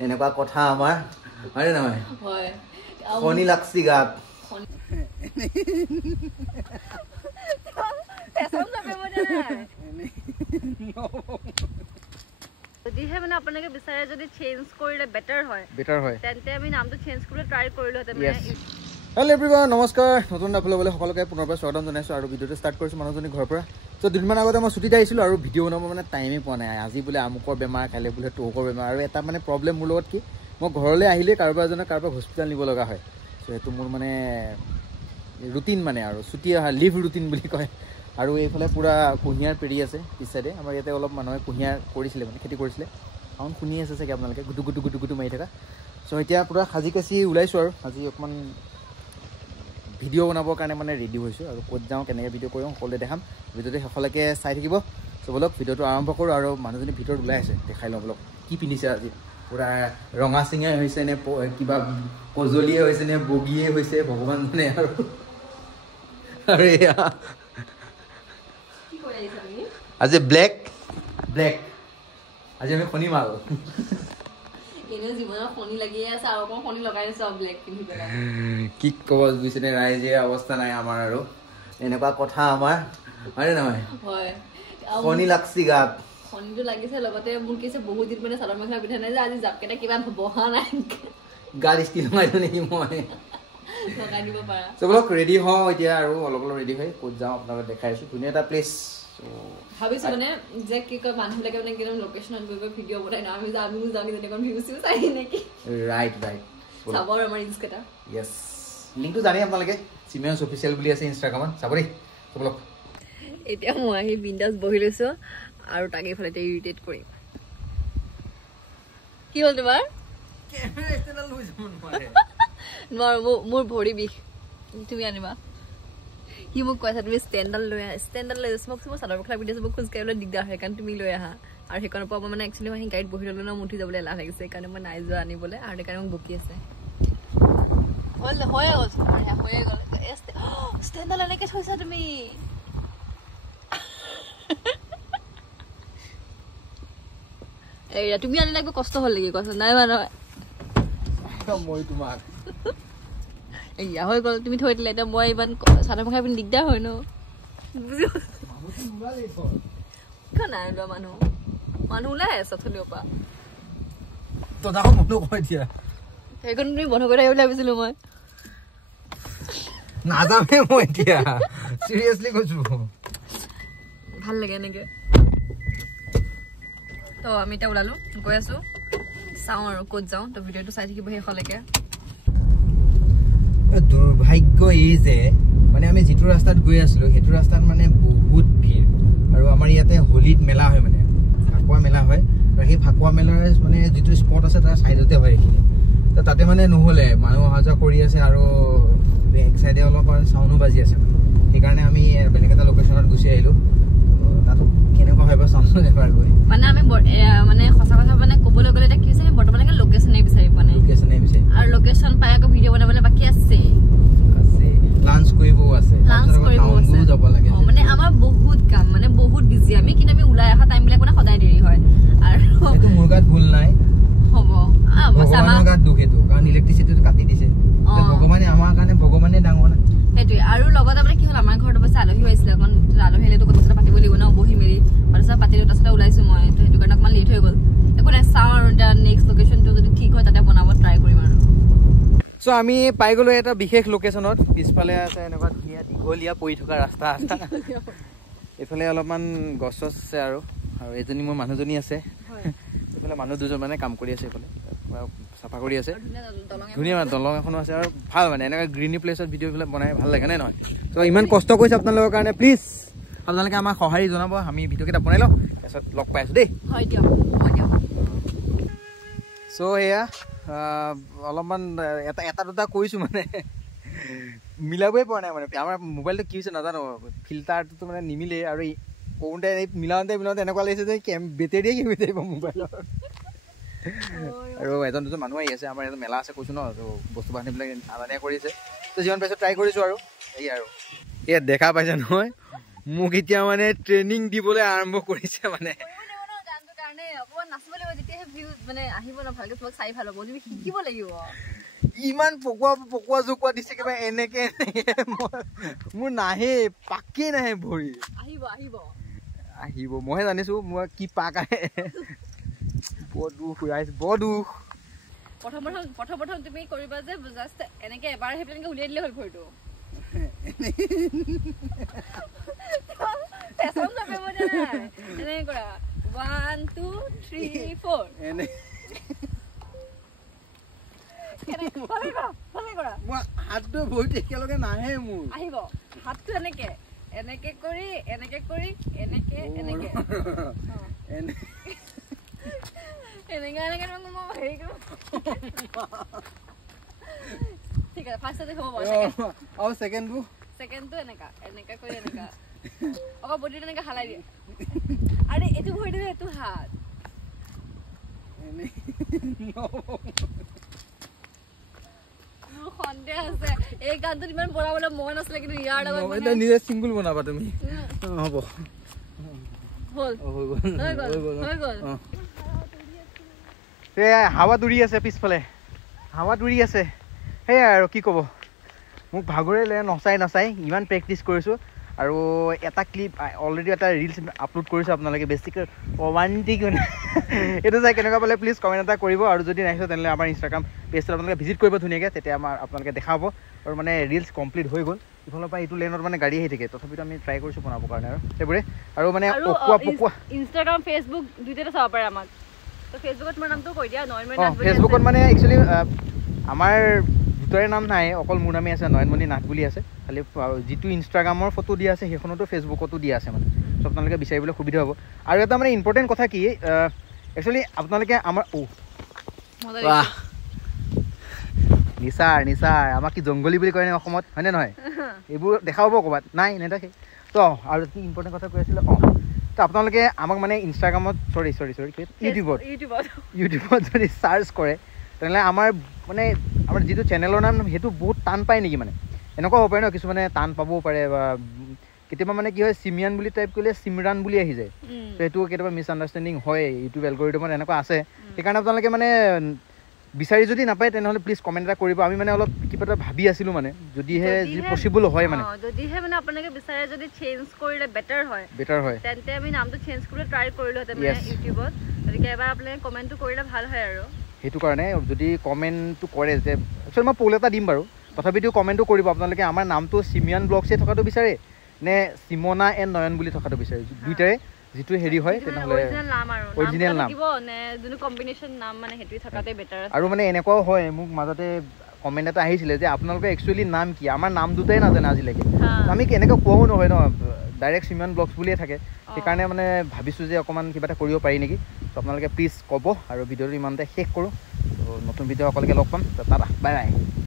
এনেকুৱা কথা আমাৰ হয়নে নহয় হয় খনি লাগছি গাত যদিহে মানে আপোনালোকে বিচাৰে যদি চেঞ্জ কৰিলে বেটাৰ হয় তেন্তে আমি নামটো চেঞ্জ কৰিবলৈ ট্ৰাই কৰিলো হেতে মানে হেল্ল' এভৰিৱান নমস্কাৰ নতুন আপলোড হ'বলৈ সকলোকে পুনৰবাৰ স্বাগতম জনাইছোঁ আৰু ভিডিঅ'টো ষ্টাৰ্ট কৰিছোঁ মানুহজনী ঘৰৰ পৰা তো দুদিনমান আগতে মই ছুটীত আহিছিলোঁ আৰু ভিডিঅ' বনাব মানে টাইমেই পোৱা নাই আজি বোলে আমুকৰ বেমাৰ কাইলৈ বোলে তৌকৰ বেমাৰ আৰু এটা মানে প্ৰব্লেম মোৰ লগত কি মই ঘৰলৈ আহিলে কাৰোবাৰ হস্পিটেল নিব লগা হয় চ' সেইটো মোৰ মানে ৰুটিন মানে আৰু ছুটী অহা লিভ ৰুটিন বুলি কয় আৰু এইফালে পূৰা কুঁহিয়াৰ পেৰি আছে পিছ চাইডে আমাৰ ইয়াতে অলপ মানুহে কুঁহিয়াৰ কৰিছিলে মানে খেতি কৰিছিলে কাৰণ শুনি আছে চাগে আপোনালোকে গুটু গুটু গুটু গুটু মাৰি থকা চ' এতিয়া পূৰা সাজি কাচি ওলাইছোঁ আৰু আজি অকণমান ভিডিঅ' বনাবৰ কাৰণে মানে ৰেডি হৈছোঁ আৰু ক'ত যাওঁ কেনেকৈ ভিডিঅ' কৰোঁ সকলোৱে দেখাম ভিডিঅ'টো শেষলৈকে চাই থাকিব চ' বলক ভিডিঅ'টো আৰম্ভ কৰোঁ আৰু মানুহজনী ভিতৰত ওলাই আছে দেখাই লওঁ বলক কি পিন্ধিছে আজি পূৰা ৰঙা চিঙাই হৈছে নে কিবা কজলীয়ে হৈছে নে বগীয়ে হৈছে ভগৱান জানে আৰু এয়া আজি ব্লেক আজি আমি শনি মাৰো কি ক'ব বুজিছেনে ৰাইজে অৱস্থা নাই আমাৰ আৰু এনেকুৱা কথা আমাৰ হয়নে নহয় শনি লাগছি গাত শনিটো লাগিছে লগতে মোৰ কি বহুত দিন মানে চাদৰ মেখেলা পিন্ধা নাই যে আজি জাপকেইটা কিবা বহা নাই গাত ষ্টিল লগাই দিওঁ নেকি মই লগাই দিব পাৰা চ' বলক ৰেডি হওঁ এতিয়া আৰু অলপ ৰেডি হৈ ক'ত যাওঁ আপোনালোকে দেখাই আছোঁ ধুনীয়া এটা প্লেচ ভাবিছো মানে যে কি কয় মানুহবিলাকে মানে একদম লোকেশ্যনত গৈ গৈ ভিডিঅ' বনাই আমিও যাওঁ তেনেকুৱা ভিউজ চাই নেকি ৰাইট চাব আৰু আমাৰ ইনষ্টাটা য়েছ লিংকটো জানেই আপোনালোকে চিমিয়ন্স অফিচিয়েল বুলি আছে ইনষ্টাগ্ৰামত চাব দেই বলক এতিয়া মই আহি বিন্দাছ বহি লৈছোঁ আৰু তাকে এইফালে এতিয়া ইৰিটেট কৰিম কি হ'ল তোমাৰ নোৱাৰো মোৰ ভৰি বিষ তুমি আনিবা সি মোক কৈছা তুমি ষ্টেণ্ডাল লৈ মোক চাদৰ মেখেলা পিন্ধি আছোঁ মোক খোজকাঢ়িবলৈ দিগদাৰ হয় কাৰণ তুমি লৈ আহা আৰু সেইকাৰণৰ পৰা মই মানে একচুৱেলি মই সেই গাড়ীত বহি ল'লোঁ ন মুঠি যাবলৈ এলাহ লাগিছে সেইকাৰণে মই নাই যোৱা আনিবলৈ আৰু সেইকাৰণে মোক বকি আছে হৈয়ে গ'ল ষ্টেণ্ডাল এনেকৈ থৈছা তুমি এয়া তুমি আনিলে একো কষ্ট হ'ল নেকি কোৱাচোন নাই নহয় মই তোমাক এয়া হৈ গ'ল তুমি থৈ দিলে এতিয়া মই ইমান চাদৰ মেখেলা পিন্ধি দিগদাৰ হয় ন বুজি কিয় নাই ওলোৱা মানুহ ওলাই আছে থলিৰ পৰা সেইখন তুমি বন্ধ কৰি থাকিব বুলি ভাবিছিলো মই নাযামে মই এতিয়া চিৰিয়াছলি কৈছো ভাল লাগে এনেকে তো আমি এতিয়া ওলালো গৈ আছো চাওঁ আৰু ক'ত যাওঁ তো ভিডিঅ'টো চাই থাকিব শেষলৈকে দুৰ্ভাগ্য এই যে মানে আমি যিটো ৰাস্তাত গৈ আছিলো সেইটো ৰাস্তাত মানে বহুত ভিৰ আৰু আমাৰ ইয়াতে হোলীত মেলা হয় মানে ফাকুৱা মেলা হয় আৰু সেই ফাকুৱা মেলাৰ মানে যিটো স্পট আছে তাৰ চাইডতে হয় এইখিনি তো তাতে মানে নহ'লে মানুহ অহা যোৱা কৰি আছে আৰু বেক চাইডে অলপ চাউণ্ডো বাজি আছে সেইকাৰণে আমি বেলেগ এটা লোকেশ্যনত গুচি আহিলোঁ তাতো কেনেকুৱা হয় বা চাউণ্ডটো এবাৰ গৈ মানে আমি মানে সঁচা কথা মানে ক'বলৈ গ'লে এতিয়া কি হৈছে বৰ্তমানলৈকে লোকেশ্যনেই বিচাৰি পোৱা নাই আৰু লোকেশ্যন পাই আকৌ ভিডিঅ' বনাবলৈ বাকী আছে লাঞ্চ কৰিবও আছে মানে আমাৰ বহুত কাম মানে বহুত বিজি আমি কিন্তু আমি ওলাই অহা টাইমবিলাক মানে সদায় দেৰি হয় আৰু মোৰ গাত ভুল নাই হ'ব ভগৱানৰ গাত দুখ এইটো কাৰণ ইলেক্ট্ৰিচিটিটো কাটি দিছে ভগৱানে আমাৰ কাৰণে ভগৱানে ডাঙৰ না সেইটোৱে আৰু লগতে মানে কি হ'ল আমাৰ ঘৰত অৱশ্যে আলহীও আহিছিলে অকণ আলহী আহিলেতো কথা চথা পাতিব লাগিব ন বহি মেলি তাৰপিছত পাতিলোঁ তাৰপিছত ওলাইছোঁ মই তো সেইটো কাৰণে অকণমান লেট হৈ গ'ল একো নাই চাওঁ আৰু এতিয়া নেক্সট লোকেশ্যনটো যদি ঠিক হয় তাতে বনাব ট্ৰাই কৰিম আৰু চ' আমি পাই গ'লো এটা বিশেষ লোকেশ্যনত পিছফালে আছে এনেকুৱা ধুনীয়া দীঘলীয়া পৰি থকা ৰাস্তা এইফালে অলপমান গছ চছ আছে আৰু এজনী মোৰ মানুহজনী আছে এইফালে মানুহ দুজন মানে কাম কৰি আছে এইফালে চাফা কৰি আছে ধুনীয়া মানে দলং এখনো আছে আৰু ভাল মানে এনেকুৱা গ্ৰীণি প্লেচত ভিডিঅ'বিলাক বনাই ভাল লাগে নে নহয় চ' ইমান কষ্ট কৰিছে আপোনালোকৰ কাৰণে প্লিজ আপোনালোকে আমাক সঁহাৰি জনাব আমি ভিডিঅ'কেইটা বনাই লওঁ তাৰপিছত লগ পাই আছোঁ দেই চ' সেয়া অলপমান এটা দুটা কৈছোঁ মানে মিলাবই পৰা নাই মানে আমাৰ মোবাইলটো কি হৈছে নাজানো ফিল্টাৰটোতো মানে নিমিলে আৰু কৰোঁতে মিলাওঁতে এনেকুৱা লাগিছে যে বেটেৰীয়ে কি হৈ থাকিব মোবাইলৰ আৰু এজন দুজন মানুহ আহি আছে আমাৰ এটা মেলা আছে কৈছোঁ ন তো বস্তু বাহানিবিলাক আনা নিয়া কৰি আছে তো যিমান পাইছোঁ ট্ৰাই কৰিছোঁ আৰু এই আৰু ইয়াত দেখা পাইছে নহয় মোক এতিয়া মানে ট্ৰেইনিং দিবলৈ আৰম্ভ কৰিছে মানে মানে আহিব না ভালকে তোমাক চাই ভাল হ'ব তুমি শিকিব লাগিব ইমান পকোৱা জোকোৱা দিছে কিবা এনেকে মোৰ নাহে পাকেই নাহে ভৰি আহিব আহিব আহিব মইহে জানিছো মই কি পাক আহে বৰ দুখ আহিছে বৰ দুখ প্ৰথম তুমি কৰিবা যে জাষ্ট এনেকে এবাৰ আহি পেলাই উলিয়াই দিলে হ'ল ভৰিটো এনেকে কৰা 1 2 3 4 এনে হাতটো ভৰিটো একেলগে নাহে মোৰ আহিব হাতটো এনেকে এনেকে কৰি এনেকে কৰি এনেকে এনেকে এনেকে এনেকে মই হেৰি কৰো ঠিক আছে ফাৰ্ষ্টতে হ'ব আৰু ছেকেণ্ডটো এনেকা এনেকা কৰি এনেকা অক বডিটো এনেকা হালাই দিয়ে আৰে এইটো ভৰিটো এইটো হাত মোৰ সন্দেহ আছে এই গানটোত ইমান বনাবলৈ মন আছিলে কিন্তু ইয়াৰ লগত নিজে চিংগুল বনাবা তুমি হ'ব হৈ গ'ল হাৱা দৌৰি আছে পিছফালে হাৱা দৌৰি আছে সেয়াই আৰু কি ক'ব মোক ভাগৰিলে নচাই ইমান প্ৰেক্টিচ কৰিছোঁ আৰু এটা ক্লিপ অলৰেডি এটা ৰিলছ আপলোড কৰিছোঁ আপোনালোকে বেছিকৈ ৰোমাণ্টিক এইটো চাই কেনেকুৱা পালে প্লিজ কমেণ্ট এটা কৰিব আৰু যদি নাহিছে তেনেহ'লে আমাৰ ইনষ্টাগ্ৰাম পেজটো আপোনালোকে ভিজিট কৰিব ধুনীয়াকৈ তেতিয়া আপোনালোকে দেখাব আৰু মানে ৰিলছ কমপ্লিট হৈ গ'ল ইফালৰ পৰা এইটো লেনত মানে গাড়ী আহি থাকে তথাপিতো আমি ট্ৰাই কৰিছোঁ বনাবৰ কাৰণে আৰু সেইবোৰে আৰু মানে পকোৱা ইনষ্টাগ্ৰাম ফেচবুক দুইটাতে চাব পাৰে আমাক তো ফেচবুকত তোমাৰ নামটো কৈ দিয়া নয়নমণি নাথ ফেচবুকত মানে একচুৱেলি আমাৰ দুটাৰে নাম নাই অকল মোৰ নামেই আছে নয়নমণি নাথ বুলি আছে খালি যিটো ইনষ্টাগ্ৰামৰ ফটো দিয়া আছে সেইখনতো ফেচবুকতো দিয়া আছে মানে চ' আপোনালোকে বিচাৰিবলৈ সুবিধা হ'ব আৰু এটা মানে ইম্পৰ্টেণ্ট কথা কি একচুৱেলি আপোনালোকে আমাৰ নিচাৰ আমাক কি জংগলী বুলি কয় নে অসমত হয়নে নহয় এইবোৰ দেখা পাব ক'ৰবাত নাই নেদেখে তো আৰু কি ইম্পৰ্টেণ্ট কথা কৈ আছিলে তো আপোনালোকে আমাক মানে ইনষ্টাগ্ৰামত চৰি ইউটিউবত যদি চাৰ্চ কৰে তেনেহ'লে আমাৰ যিটো চেনেলৰ নাম সেইটো বহুত টান পায় নেকি মানে এনেকুৱা হ'ব পাৰে ন কিছুমানে টান পাবও পাৰে বা কেতিয়াবা মানে কি হয় চিমিয়ান বুলি টাইপ কৰিলে চিমৰান বুলি আহি যায় তো সেইটো কেতিয়াবা মিছ আণ্ডাৰষ্টেণ্ডিং হয় ইউটিউব এলগৰিদমত এনেকুৱা আছে সেইকাৰণে আপোনালোকে মানে বিচাৰি যদি নাপায় তেনেহ'লে প্লিজ কমেণ্ট এটা কৰিব আমি মানে অলপ কিবা এটা ভাবি আছিলোঁ মানে যদিহে পচিবল হয় মানে আপোনালোকে বিচাৰে যদি চেঞ্জ কৰিলে বেটাৰ হয় তেন্তে আমি নামটো চেঞ্জ কৰিবলৈ ট্ৰাই কৰিলোহেঁতেন ইউটিউবত গতিকে এবাৰ আপোনালোকে কমেণ্টটো কৰিলে ভাল হয় আৰু সেইটো কাৰণে যদি কমেণ্টটো কৰে যে একচুৱেলি মই প'ল এটা দিম বাৰু তথাপিতো কমেণ্টটো কৰিব আপোনালোকে আমাৰ নামটো চিমিয়ান ব্লগছে থকাটো বিচাৰে নে চিমনা এণ্ড নয়ন বুলি থকাটো বিচাৰে দুইটাৰে যিটো হেৰি হয় তেনেহ'লে অৰিজিনেল নাম আৰু মানে এনেকুৱাও হয় মোক মাজতে কমেণ্ট এটা আহিছিলে যে আপোনালোকে একচুৱেলি নাম কি আমাৰ নাম দুটাই নাজানে আজিলৈকে আমি এনেকৈ কোৱাও নহয় ন ডাইৰেক্ট চিমিয়ান ব্লগছ বুলিয়ে থাকে সেইকাৰণে মানে ভাবিছোঁ যে অকণমান কিবা এটা কৰিব পাৰি নেকি তো আপোনালোকে প্লিজ ক'ব আৰু ভিডিঅ'টো ইমানতে শেষ কৰোঁ তো নতুন ভিডিঅ' সকলোকে লগ পাম টাটা বাই বাই